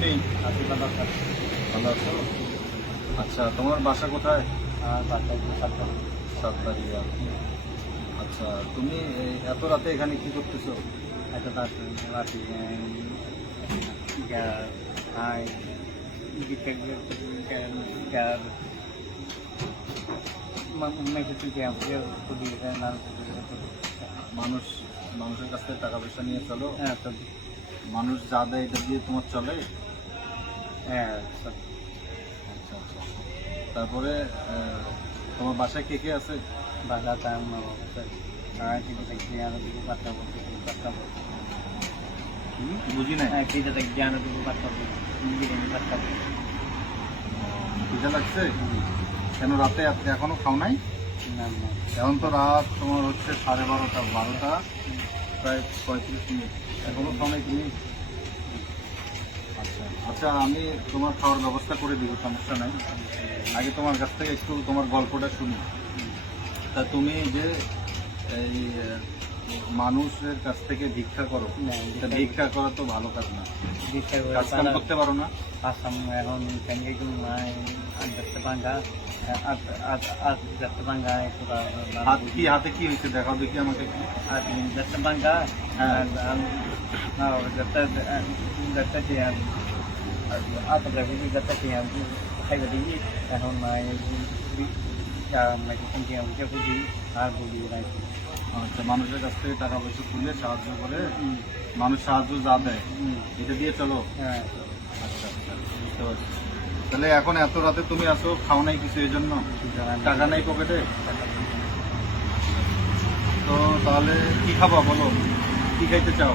আশি ভালো আছো আচ্ছা তোমার বাসা কোথায়? সাতবাড়িয়া। আচ্ছা তুমি এত রাতে এখানে কি করতেছো? এত রাত মানুষ মানুষের কাছ থেকে টাকা পয়সা নিয়ে চলো। হ্যাঁ মানুষ যা দেয় এটা দিয়ে তোমার চলে? হ্যাঁ আচ্ছা আচ্ছা তারপরে আহ, তোমার বাসায় কে কে আছে? বাধা টাইম আর কিছু দেখি আর কিছু বাচ্চা বলতে বাচ্চা বলতে হুম? বুঝি নাই? হ্যাঁ আর বিরিয়ানি বলতে বুঝা লাগছে? কেন রাতে এত- এখনও খাও নাই? না না। এখন তো রাত তোমার হচ্ছে সাড়ে বারোটা বারোটা প্রায় পঁয়ত্রিশ মিনিট। এখনও খাও নাই তুমি? আচ্ছা আচ্ছা আমি তোমার খাওয়ার ব্যবস্থা করে দিব সমস্যা নাই। আগে তোমার কাছ থেকে একটু তোমার গল্পটা শুনি। তা তুমি যে এই মানুষের কাছ থেকে ভিক্ষা করো ভিক্ষা করা। তো ভালো কাজ না। ভিক্ষা কাজ করতে পারো না? Asam এখন আর দেখতে পাঙ্গা আর আর দেখতে পাঙ্গা হাত কি হাতে কি হয়েছে? দেখাও দেখি আমাকে দেখতে পাঙ্গা আচ্ছা মানুষের কাছ থেকে টাকা পয়সা তুলে সাহায্য করে মানুষ সাহায্য যা দেয় এটা দিয়ে চলো। হ্যাঁ। আচ্ছা আচ্ছা বুঝতে পারছি। তাহলে এখন এত রাতে তুমি আসো খাও নাই কিছু এই জন্য? টাকা নাই পকেটে? তো তাহলে কি খাবা বলো? কি খাইতে চাও?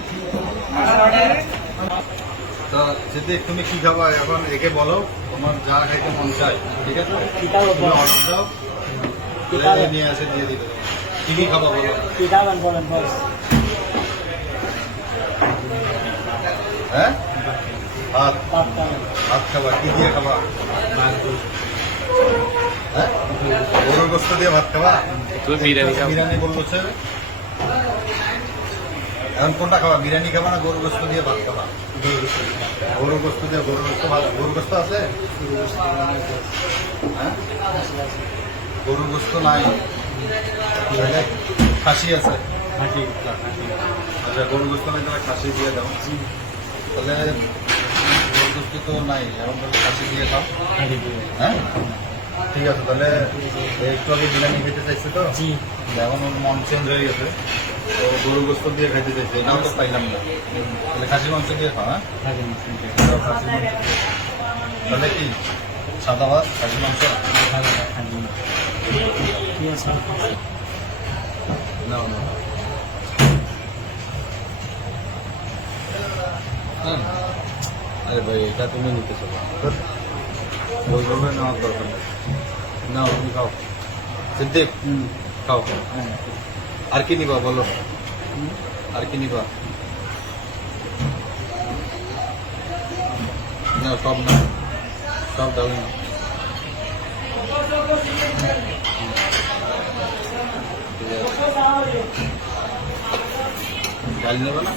তো যদি তুমি কি খাবা? এখন একে বলো তোমার যা খাইতে মন ঠিক আছে. অর্ডার দাও lupa. নিয়ে আসে দিয়ে দিবে। কি কি খাবা বলো? Kita lan bolan হ্যাঁ? ভাত. ভাত খাবা। কি দিয়ে খাবা? হ্যাঁ? গরুর গোস্ত দিয়ে ভাত খাবা? তুমি বিরিয়ানি। বিরিয়ানি বলল এখন কোনটা খাবা? বিরিয়ানি খাবা না গরুর গোস্ত দিয়ে ভাত খাবা? গরুর গোস্ত দিয়ে গরুর গোস্ত ভাত গরুর গোস্ত আছে? হ্যাঁ? গরুর গোস্ত নাই। খাসি আছে? আচ্ছা গরুর গোস্ত নাই তাহলে খাসি দিয়ে দাও। তাহলে গরুর গোস্ত তো নাই এখন তাহলে খাসি দিয়ে খাও। হ্যাঁ? ঠিক আছে তাহলে একটু আগে বিরিয়ানি খেতে চাইছে তো? Ji. এখন মন চেঞ্জ হয়ে গেছে। তো গরু গোস্ত দিয়ে খাইতে চাইছে এটাও তো পাইলাম না। তাহলে খাসি মাংস দিয়ে খাও হ্যাঁ। তাহলে কি সাদা ভাত খাসি মাংস? না না আরে ভাই এটা তুমি নিতে চলো। ওইভাবে নেওয়ার দরকার নেই না তুমি খাও সিদ্দিক Hmm. খাও আর কি নিবা বলো আর কি নিবা না সব না সব দাও না ডাল নেবে না